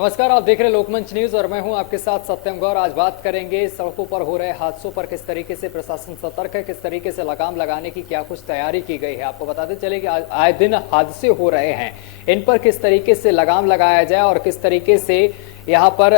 नमस्कार, आप देख रहे हैं लोकमंच न्यूज और मैं हूं आपके साथ सत्यम गौर। आज बात करेंगे सड़कों पर हो रहे हादसों पर, किस तरीके से प्रशासन सतर्क है, किस तरीके से लगाम लगाने की क्या कुछ तैयारी की गई है। आपको बताते चले कि आए दिन हादसे हो रहे हैं, इन पर किस तरीके से लगाम लगाया जाए और किस तरीके से यहाँ पर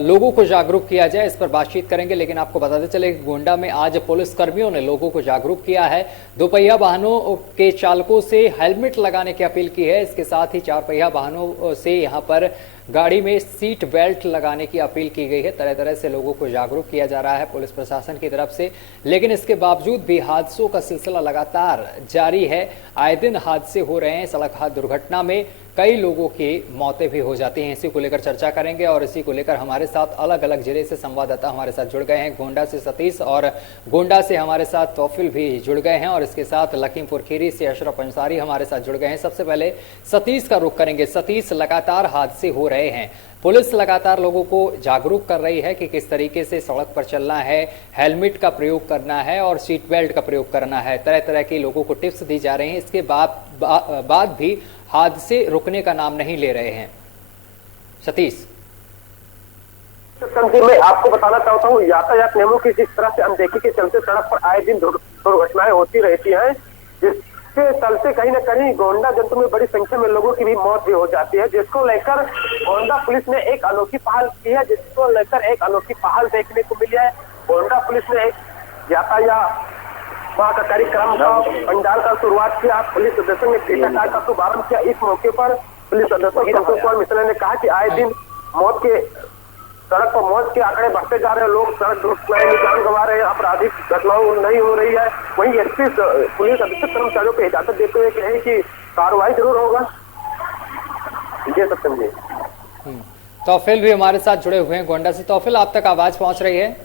लोगों को जागरूक किया जाए, इस पर बातचीत करेंगे। लेकिन आपको बताते चले कि गोंडा में आज पुलिस कर्मियों ने लोगों को जागरूक किया है। दोपहिया वाहनों के चालकों से हेलमेट लगाने की अपील की है। इसके साथ ही चार पहिया वाहनों से यहाँ पर गाड़ी में सीट बेल्ट लगाने की अपील की गई है। तरह तरह से लोगों को जागरूक किया जा रहा है पुलिस प्रशासन की तरफ से। लेकिन इसके बावजूद भी हादसों का सिलसिला लगातार जारी है। आए दिन हादसे हो रहे हैं। सड़क हादसा दुर्घटना में कई लोगों की मौतें भी हो जाती हैं। इसी को लेकर चर्चा करेंगे और इसी को लेकर हमारे साथ अलग अलग जिले से संवाददाता हमारे साथ जुड़ गए हैं। गोंडा से सतीश और गोंडा से हमारे साथ तौफिल भी जुड़ गए हैं और इसके साथ लखीमपुर खीरी से अशरफ अंसारी हमारे साथ जुड़ गए हैं। सबसे पहले सतीश का रुख करेंगे। सतीश, लगातार हादसे हो रहे हैं, पुलिस लगातार लोगों को जागरूक कर रही है कि किस तरीके से सड़क पर चलना है, हेलमेट का प्रयोग करना है और सीट बेल्ट का प्रयोग करना है। तरह तरह की लोगों को टिप्स दी जा रही हैं। इसके बाद भी हादसे रुकने का नाम नहीं ले रहे हैं। सतीश, मैं आपको बताना चाहता हूँ, यातायात नियमों की जिस तरह से अनदेखी के चलते सड़क पर आए दिन दुर्घटनाएं होती रहती हैं, जिसके चलते कहीं न कहीं गोंडा जनपद में बड़ी संख्या में लोगों की भी मौत भी हो जाती है, जिसको लेकर गोंडा पुलिस ने एक अनोखी पहल की है। जिसको लेकर एक अनोखी पहल देखने को मिली है। गोंडा पुलिस ने एक यातायात वहाँ का कार्यक्रम का पंडाल का शुरुआत किया। पुलिस सदस्यों ने क्रीडाकार का शुभारंभ किया। इस मौके पर पुलिस सदस्यों मिश्रा ने कहा कि आए दिन सड़क पर मौत के आंकड़े बढ़ते जा रहे हैं, लोग सड़क दुर्घटनाएं में जान गंवा रहे हैं, आपराधिक घटनाओं नहीं हो रही है। वहीं एसपी पुलिस अधीक्षक कर्मचारियों को इजाजत देते हुए कहे कि कार्रवाई जरूर होगा। जी सत्यम जी। तौफिल भी हमारे साथ जुड़े हुए हैं गोंडा से। तौफिल, आप तक आवाज पहुंच रही है?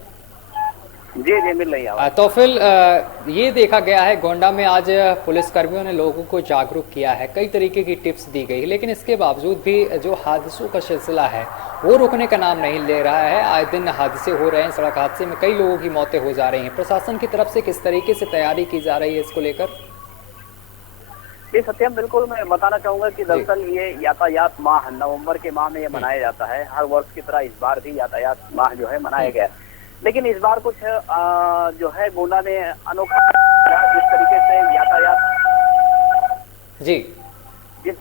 जी जी, मिल रही है। तौफिल, ये देखा गया है गोंडा में आज पुलिस कर्मियों ने लोगों को जागरूक किया है, कई तरीके की टिप्स दी गई, लेकिन इसके बावजूद भी जो हादसों का सिलसिला है वो रुकने का नाम नहीं ले रहा है। आए दिन हादसे हो रहे हैं। सड़क हादसे में कई लोगों की मौतें हो जा रही हैं। प्रशासन की तरफ से किस तरीके से तैयारी की जा रही है इसको लेकर? जी सत्यम, बिल्कुल मैं बताना चाहूंगा कि दरअसल ये यातायात माह नवंबर के माह में ये मनाया जाता है। हर वर्ष की तरह इस बार भी यातायात माह जो है मनाया गया। लेकिन इस बार कुछ जो है गोंडा ने अनोखा, जिस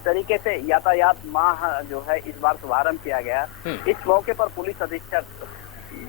तरीके से यातायात माह जो है इस बार शुभारंभ किया गया। इस मौके पर पुलिस अधीक्षक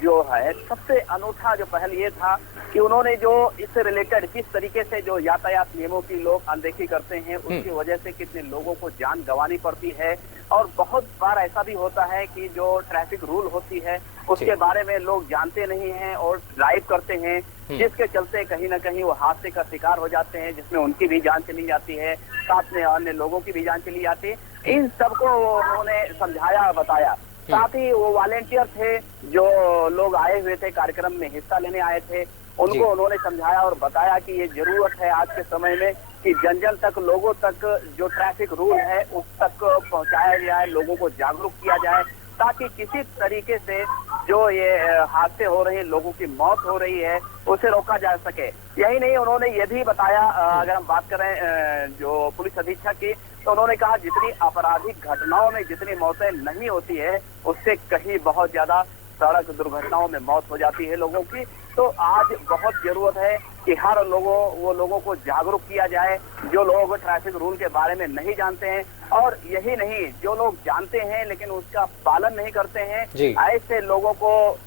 जो है, सबसे अनूठा जो पहल ये था कि उन्होंने जो इससे रिलेटेड जिस तरीके से जो यातायात नियमों की लोग अनदेखी करते हैं, उसकी वजह से कितने लोगों को जान गंवानी पड़ती है। और बहुत बार ऐसा भी होता है कि जो ट्रैफिक रूल होती है उसके बारे में लोग जानते नहीं हैं और ड्राइव करते हैं, जिसके चलते कहीं ना कहीं वो हादसे का शिकार हो जाते हैं, जिसमें उनकी भी जान चली जाती है, साथ में अन्य लोगों की भी जान चली जाती है। इन सबको उन्होंने समझाया, बताया। साथ ही वो वॉलेंटियर थे जो लोग आए हुए थे, कार्यक्रम में हिस्सा लेने आए थे, उनको उन्होंने समझाया और बताया कि ये जरूरत है आज के समय में कि जन जन तक, लोगों तक जो ट्रैफिक रूल है उस तक पहुंचाया जाए, लोगों को जागरूक किया जाए, ताकि किसी तरीके से जो ये हादसे हो रहे हैं, लोगों की मौत हो रही है, उसे रोका जा सके। यही नहीं, उन्होंने ये भी बताया, अगर हम बात करें जो पुलिस अधीक्षक की, तो उन्होंने कहा जितनी आपराधिक घटनाओं में जितनी मौतें नहीं होती है, उससे कहीं बहुत ज्यादा सड़क दुर्घटनाओं में मौत हो जाती है लोगों की। तो आज बहुत जरूरत है कि हर लोगों को जागरूक किया जाए, जो लोग ट्रैफिक रूल के बारे में नहीं जानते हैं, और यही नहीं, जो लोग जानते हैं लेकिन उसका पालन नहीं करते हैं, ऐसे लोगों को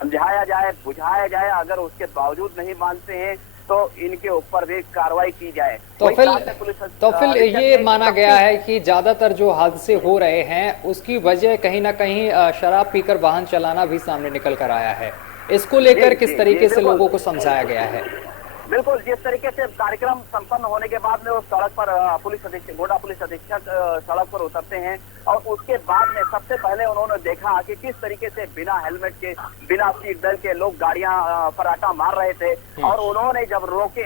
समझाया जाए, बुझाया जाए। अगर उसके बावजूद नहीं मानते हैं तो इनके ऊपर भी कार्रवाई की जाए। तो फिर ये माना गया है कि ज्यादातर जो हादसे हो रहे हैं उसकी वजह कहीं ना कहीं शराब पीकर वाहन चलाना भी सामने निकल कर आया है। इसको लेकर किस तरीके से लोगों को समझाया गया है? बिल्कुल, जिस तरीके से कार्यक्रम संपन्न होने के बाद में वो सड़क पर गोंडा पुलिस अधीक्षक सड़क पर उतरते हैं और उसके बाद में सबसे पहले उन्होंने देखा कि किस तरीके से बिना हेलमेट के, बिना सीट बेल्ट के लोग गाड़ियां फराटा मार रहे थे। और उन्होंने जब रोके,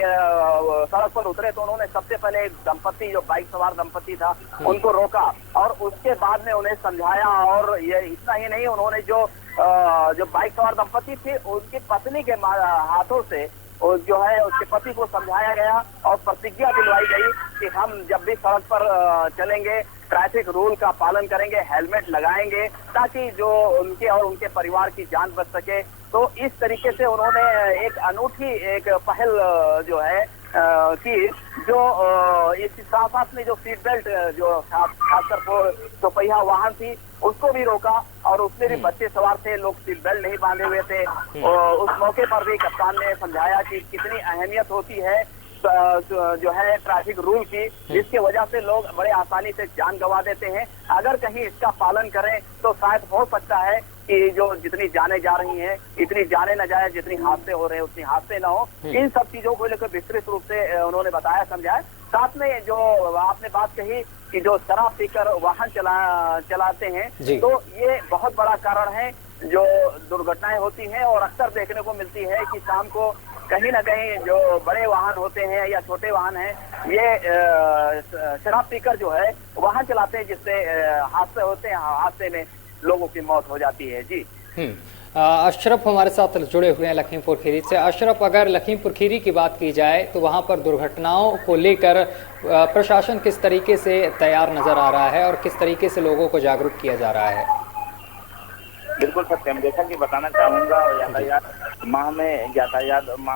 सड़क पर उतरे, तो उन्होंने सबसे पहले एक दंपति, जो बाइक सवार दंपति था, उनको रोका और उसके बाद में उन्हें समझाया। और ये इतना ही नहीं, उन्होंने जो बाइक सवार दंपति थे उनकी पत्नी के हाथों से और जो है उसके पति को समझाया गया और प्रतिज्ञा दिलवाई गई कि हम जब भी सड़क पर चलेंगे ट्रैफिक रूल का पालन करेंगे, हेलमेट लगाएंगे, ताकि जो उनके और उनके परिवार की जान बच सके। तो इस तरीके से उन्होंने एक अनूठी एक पहल जो है की, जो इस साथ साथ में जो सीट बेल्ट जो खासकर दोपहिया वाहन थी उसको भी रोका, और उसमें भी बच्चे सवार थे, लोग सीट बेल्ट नहीं बांधे हुए थे। और उस मौके पर भी कप्तान ने समझाया कि कितनी अहमियत होती है जो है ट्रैफिक रूल की, जिसकी वजह से लोग बड़े आसानी से जान गंवा देते हैं। अगर कहीं इसका पालन करें तो शायद हो सकता है कि जो जितनी जाने जा रही हैं इतनी जाने न जाए, जितनी हादसे हो रहे हैं उतनी हादसे ना हो। इन सब चीजों को लेकर विस्तृत रूप से उन्होंने बताया, समझाया। साथ में जो आपने बात कही कि जो शराब पीकर वाहन चलाते हैं, तो ये बहुत बड़ा कारण है जो दुर्घटनाएं होती हैं, और अक्सर देखने को मिलती है कि शाम को कहीं ना कहीं जो बड़े वाहन होते हैं या छोटे वाहन हैं, ये शराब पीकर जो है वाहन चलाते हैं, जिससे हादसे होते हैं, हादसे में लोगों की मौत हो जाती है। जी अशरफ हमारे साथ जुड़े हुए हैं लखीमपुर खीरी से। अशरफ, अगर लखीमपुर खीरी की बात की जाए तो वहां पर दुर्घटनाओं को लेकर प्रशासन किस तरीके से तैयार नजर आ रहा है और किस तरीके से लोगों को जागरूक किया जा रहा है? बिल्कुल सत्यम, जैसा कि बताना चाहूंगा, यातायात माह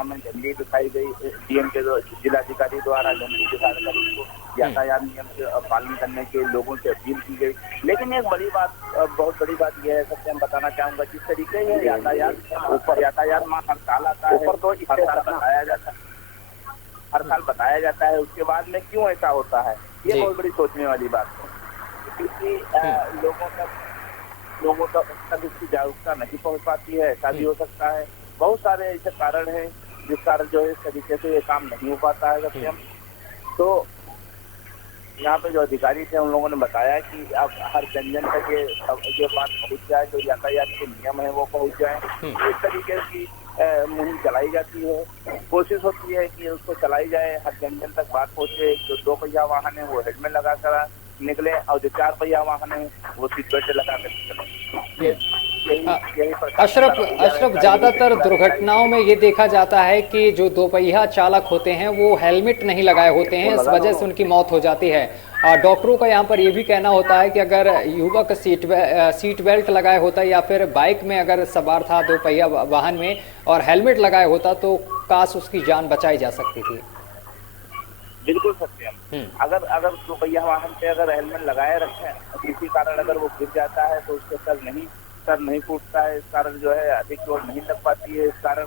में झंडी दिखाई गई डीएम के जिलाधिकारी द्वारा, झंडी दिखाकर उनको यातायात नियम के पालन करने के लोगों से अपील की गई। लेकिन एक बहुत बड़ी बात यह है, सत्यम बताना चाहूंगा, जिस तरीके से यातायात माह हर साल आता है, हर साल बताया जाता है, उसके बाद में क्यों ऐसा होता है, ये बहुत बड़ी सोचने वाली बात है। क्योंकि लोगों तक इसकी जागरूकता नहीं पहुंच पाती है, ऐसा भी हो सकता है। बहुत सारे ऐसे कारण हैं जिस कारण जो है इस तरीके से ये काम नहीं हो पाता है। सत्यम, तो यहाँ पे जो अधिकारी थे उन लोगों ने बताया कि अब हर जन तक ये बात पहुंच जाए, जो यातायात के नियम है वो पहुंच जाए। इस तरीके की मुहिम चलाई जाती है, कोशिश होती है कि उसको चलाई जाए, हर जन तक बात पहुंचे। जो 2 पहिया वाहन है वो हेलमेट लगा कर निकले, और जो 4 पहिया वाहन है वो सीट बेल्ट लगा कर निकले। अशरफ, ज्यादातर दुर्घटनाओं में ये देखा जाता है कि जो 2 पहिया चालक होते हैं वो हेलमेट नहीं लगाए होते हैं, इस वजह से उनकी मौत हो जाती है। डॉक्टरों का यहाँ पर ये भी कहना होता है कि अगर युवक सीट बेल्ट लगाए होता या फिर बाइक में अगर सवार था 2 पहिया वाहन में और हेलमेट लगाए होता तो काश उसकी जान बचाई जा सकती थी। बिल्कुल सत्यम, अगर 2 पहिया वाहन पे अगर हेलमेट लगाए रखें, किसी कारण अगर वो गिर जाता है तो उसके सर नहीं फूटता है, इस कारण जो है अधिक चोट नहीं लग पाती है, इस कारण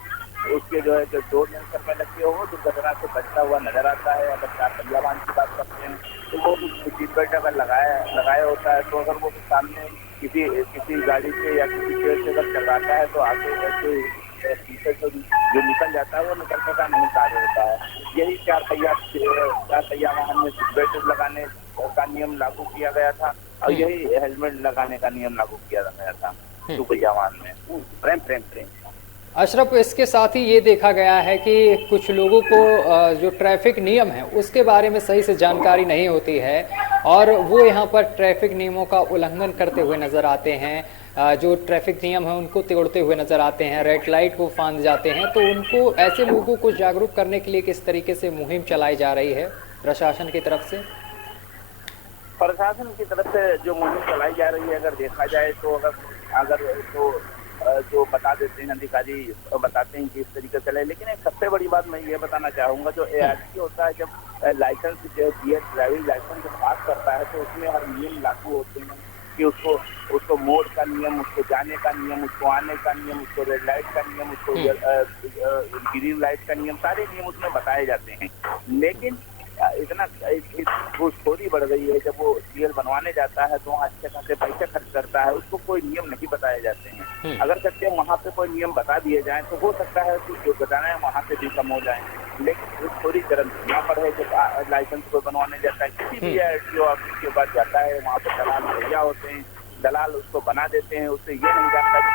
उसके जो है चोट नहीं सर में लगती है, वो दुर्घटना से बचता हुआ नजर आता है। अगर 4 पहिया वाहन की बात करते हैं तो वो सीट बेल्ट अगर लगाया होता है, तो अगर वो सामने किसी गाड़ी से या किसी पेड़ से अगर चलाता है तो आगे ऐसे पीछे से जो निकल जाता है वो निकलने का नहीं कार्य होता है। यही 4 पहिया वाहन में सीट बेल्ट लगाने का नियम लागू किया गया था, और यही हेलमेट लगाने का नियम लागू किया गया था 2 पहिया वाहन में। प्रेम अशरफ, इसके साथ ही ये देखा गया है कि कुछ लोगों को जो ट्रैफिक नियम है उसके बारे में सही से जानकारी नहीं होती है और वो यहाँ पर ट्रैफिक नियमों का उल्लंघन करते हुए नजर आते हैं। जो ट्रैफिक नियम है उनको तोड़ते हुए नजर आते हैं, रेड लाइट को फांद जाते हैं। तो उनको, ऐसे लोगों को जागरूक करने के लिए किस तरीके से मुहिम चलाई जा रही है प्रशासन की तरफ से? प्रशासन की तरफ से जो मुहिम चलाई जा रही है, अगर देखा जाए तो जो बता देते हैं अधिकारी, बताते हैं कि इस तरीके से चले। लेकिन एक सबसे बड़ी बात मैं ये बताना चाहूंगा, जो ARC होता है, जब लाइसेंस ड्राइविंग लाइसेंस पास करता है तो उसमें हर नियम लागू होते हैं कि उसको मोड़ का नियम, उसको जाने का नियम, उसको आने का नियम, उसको रेड लाइट का नियम, उसको ग्रीन लाइट का नियम, सारे नियम उसमें बताए जाते हैं। लेकिन इतना घूसखोरी बढ़ गई है, जब वो CL बनवाने जाता है तो वहाँ अच्छे खासे पैसे खर्च करता है, उसको कोई नियम नहीं बताए जाते हैं। अगर सत्य वहाँ पे कोई नियम बता दिए जाए तो हो सकता है कि जो घटनाएं वहाँ से भी कम हो जाए। लेकिन घूसखोरी चरम यहाँ पर है। जब लाइसेंस कोई बनवाने जाता है, किसी भी RTO ऑफिस के पास जाता है, वहाँ पे दलाल भैया होते हैं, दलाल उसको बना देते हैं, उससे ये नहीं जानकारी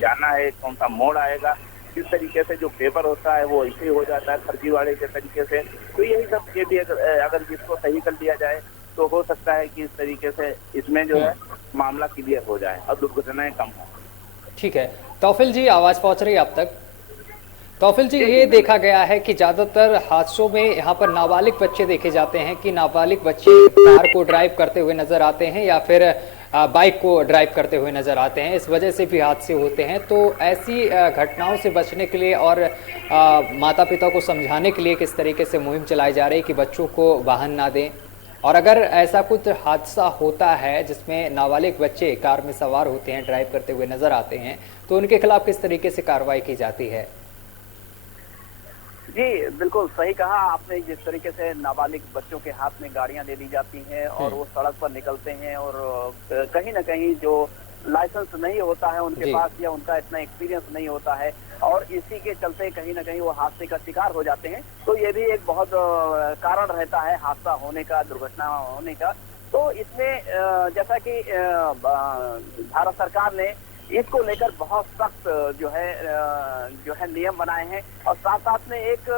जाना है कौन सा मोड़ आएगा, किस तरीके से जो पेपर होता है वो ऐसे ही हो जाता है फर्जीवाड़े के तरीके से। तो यही सब ये भी अगर जिसको सही कर दिया जाए तो हो सकता है कि इस तरीके से इसमें जो है मामला क्लियर हो जाए और दुर्घटनाएं कम हो। ठीक है, तौफिल जी, आवाज पहुंच रही है आप तक? तौफिल जी, ये देखा गया है कि ज्यादातर हादसों में यहाँ पर नाबालिग बच्चे देखे जाते हैं कि नाबालिग बच्चे कार को ड्राइव करते हुए नजर आते हैं या फिर बाइक को ड्राइव करते हुए नजर आते हैं, इस वजह से भी हादसे होते हैं। तो ऐसी घटनाओं से बचने के लिए और माता पिता को समझाने के लिए किस तरीके से मुहिम चलाई जा रही है कि बच्चों को वाहन ना दें, और अगर ऐसा कुछ हादसा होता है जिसमें नाबालिग बच्चे कार में सवार होते हैं, ड्राइव करते हुए नजर आते हैं, तो उनके खिलाफ किस तरीके से कार्रवाई की जाती है? जी बिल्कुल सही कहा आपने। जिस तरीके से नाबालिग बच्चों के हाथ में गाड़ियां दे दी जाती हैं और वो सड़क पर निकलते हैं और कहीं ना कहीं जो लाइसेंस नहीं होता है उनके पास या उनका इतना एक्सपीरियंस नहीं होता है और इसी के चलते कहीं ना कहीं वो हादसे का शिकार हो जाते हैं, तो ये भी एक बहुत कारण रहता है हादसा होने का, दुर्घटना होने का। तो इसमें जैसा कि भारत सरकार ने इसको लेकर बहुत सख्त जो है नियम बनाए हैं और साथ साथ में एक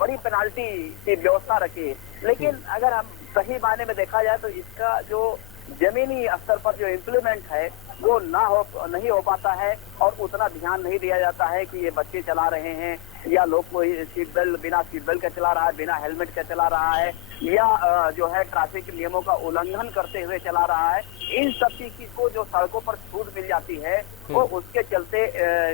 बड़ी पेनाल्टी की व्यवस्था रखी है। लेकिन अगर हम सही मायने में देखा जाए तो इसका जो जमीनी स्तर पर जो इम्प्लीमेंट है वो नहीं हो पाता है और उतना ध्यान नहीं दिया जाता है कि ये बच्चे चला रहे हैं या लोग कोई बिना सीट बेल्ट का चला रहा है, बिना हेलमेट का चला रहा है या जो है ट्रैफिक नियमों का उल्लंघन करते हुए चला रहा है। इन सब चीज को जो सड़कों पर छूट मिल जाती है वो उसके चलते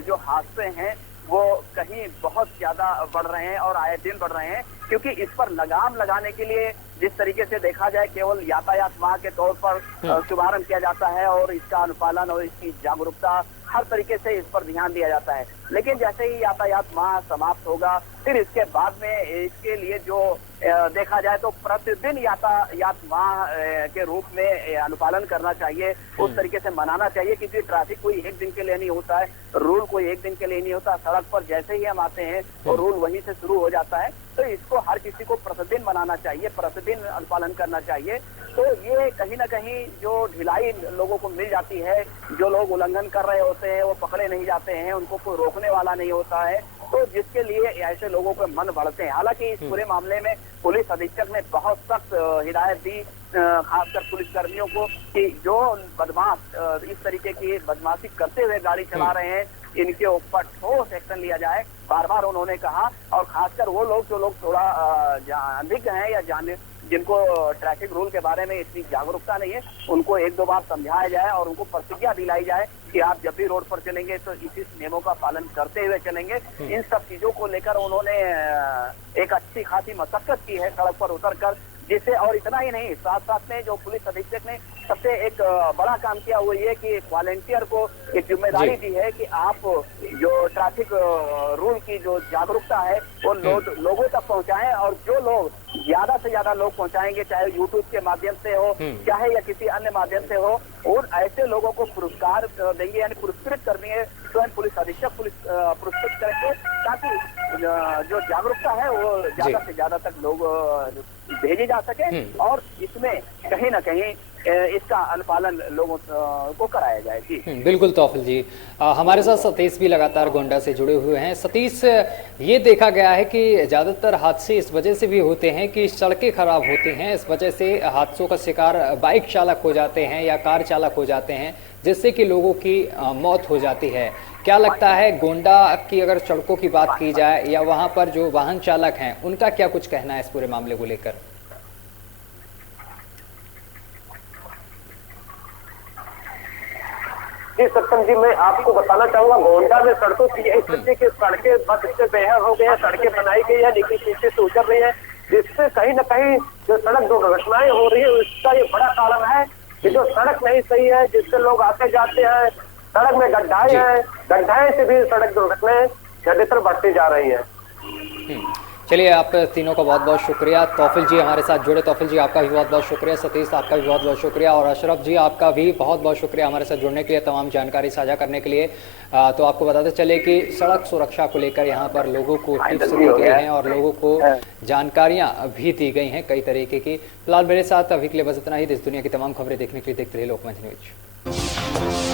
जो हादसे हैं वो कहीं बहुत ज्यादा बढ़ रहे हैं और आए दिन बढ़ रहे हैं, क्योंकि इस पर लगाम लगाने के लिए जिस तरीके से देखा जाए केवल यातायात माह के तौर पर शुभारंभ किया जाता है और इसका अनुपालन और इसकी जागरूकता हर तरीके से इस पर ध्यान दिया जाता है। लेकिन जैसे ही यातायात माह समाप्त होगा फिर इसके बाद में इसके लिए जो देखा जाए तो प्रतिदिन यातायात माह के रूप में अनुपालन करना चाहिए, उस तरीके से मनाना चाहिए, क्योंकि ट्रैफिक कोई एक दिन के लिए नहीं होता है, रूल कोई एक दिन के लिए नहीं होता। सड़क पर जैसे ही हम आते हैं तो रूल वहीं से शुरू हो जाता है, तो इसको हर किसी को प्रतिदिन मनाना चाहिए, प्रतिदिन अनुपालन करना चाहिए। तो ये कहीं ना कहीं जो ढिलाई लोगों को मिल जाती है, जो लोग उल्लंघन कर रहे होते हैं वो पकड़े नहीं जाते हैं, उनको कोई रोकने वाला नहीं होता है, तो जिसके लिए ऐसे लोगों के मन बढ़ते हैं। हालांकि इस पूरे मामले में पुलिस अधीक्षक ने बहुत सख्त हिदायत दी खासकर पुलिस कर्मियों को कि जो बदमाश इस तरीके की बदमाशी करते हुए गाड़ी चला रहे हैं इनके ऊपर ठोस एक्शन लिया जाए, बार बार उन्होंने कहा। और खासकर वो लोग जो लोग थोड़ा अनभिज्ञ हैं या जिनको ट्रैफिक रूल के बारे में इतनी जागरूकता नहीं है, उनको एक दो बार समझाया जाए और उनको प्रतिज्ञा दिलाई जाए कि आप जब भी रोड पर चलेंगे तो इसी नियमों का पालन करते हुए चलेंगे। इन सब चीजों को लेकर उन्होंने एक अच्छी खासी मशक्कत की है सड़क पर उतरकर, जिससे और इतना ही नहीं, साथ साथ में जो पुलिस अधीक्षक ने सबसे एक बड़ा काम किया हुआ ये कि वॉलेंटियर को एक जिम्मेदारी दी है कि आप जो ट्रैफिक रूल की जो जागरूकता है वो लोगों तक पहुंचाएं, और जो लोग ज्यादा से ज्यादा लोग पहुंचाएंगे, चाहे यूट्यूब के माध्यम से हो चाहे या किसी अन्य माध्यम से हो, और ऐसे लोगों को पुरस्कार देंगे, यानी पुरस्कृत करनी स्वयं पुलिस अधीक्षक पुरस्कृत करेंगे, ताकि जो जागरूकता है वो ज्यादा से ज्यादा तक लोग भेजे जा सके और इसमें कहीं ना कहीं इसका अनुपालन लोगों को कराया जाए। जी बिल्कुल तौफिल जी, हमारे साथ सतीश भी लगातार गोंडा से जुड़े हुए हैं। सतीश, ये देखा गया है कि ज़्यादातर हादसे इस वजह से भी होते हैं कि सड़कें खराब होती हैं, इस वजह से हादसों का शिकार बाइक चालक हो जाते हैं या कार चालक हो जाते हैं, जिससे कि लोगों की मौत हो जाती है। क्या लगता है गोंडा की अगर सड़कों की बात की जाए या वहाँ पर जो वाहन चालक हैं उनका क्या कुछ कहना है इस पूरे मामले को लेकर? जी सत्यम जी, मैं आपको बताना चाहूंगा गोंडा में सड़कों की स्थिति की सड़कें बद से बेहद हो गई है, सड़कें बनाई गई है लेकिन पीछे से उतर रही है, जिससे कहीं न कहीं जो सड़क दुर्घटनाएं हो रही है उसका ये बड़ा कारण है कि जो सड़क नहीं सही है, जिससे लोग आते जाते हैं, सड़क में गड्ढाएं हैं, गड्ढाएं से भी सड़क दुर्घटनाएं ज्यादातर बढ़ती जा रही है। चलिए, आप तीनों का बहुत बहुत शुक्रिया। तौफिल जी हमारे साथ जुड़े, तौफिल जी आपका भी बहुत बहुत शुक्रिया, सतीश आपका भी बहुत बहुत शुक्रिया, और अशरफ जी आपका भी बहुत बहुत शुक्रिया हमारे साथ जुड़ने के लिए, तमाम जानकारी साझा करने के लिए। तो आपको बताते चले कि सड़क सुरक्षा को लेकर यहाँ पर लोगों को टिप्स दिए गए हैं और लोगों को जानकारियाँ भी दी गई हैं कई तरीके की। फिलहाल मेरे साथ अभी के लिए बस इतना ही। देश दुनिया की तमाम खबरें देखने के लिए देखते रहिए लोकमंच न्यूज।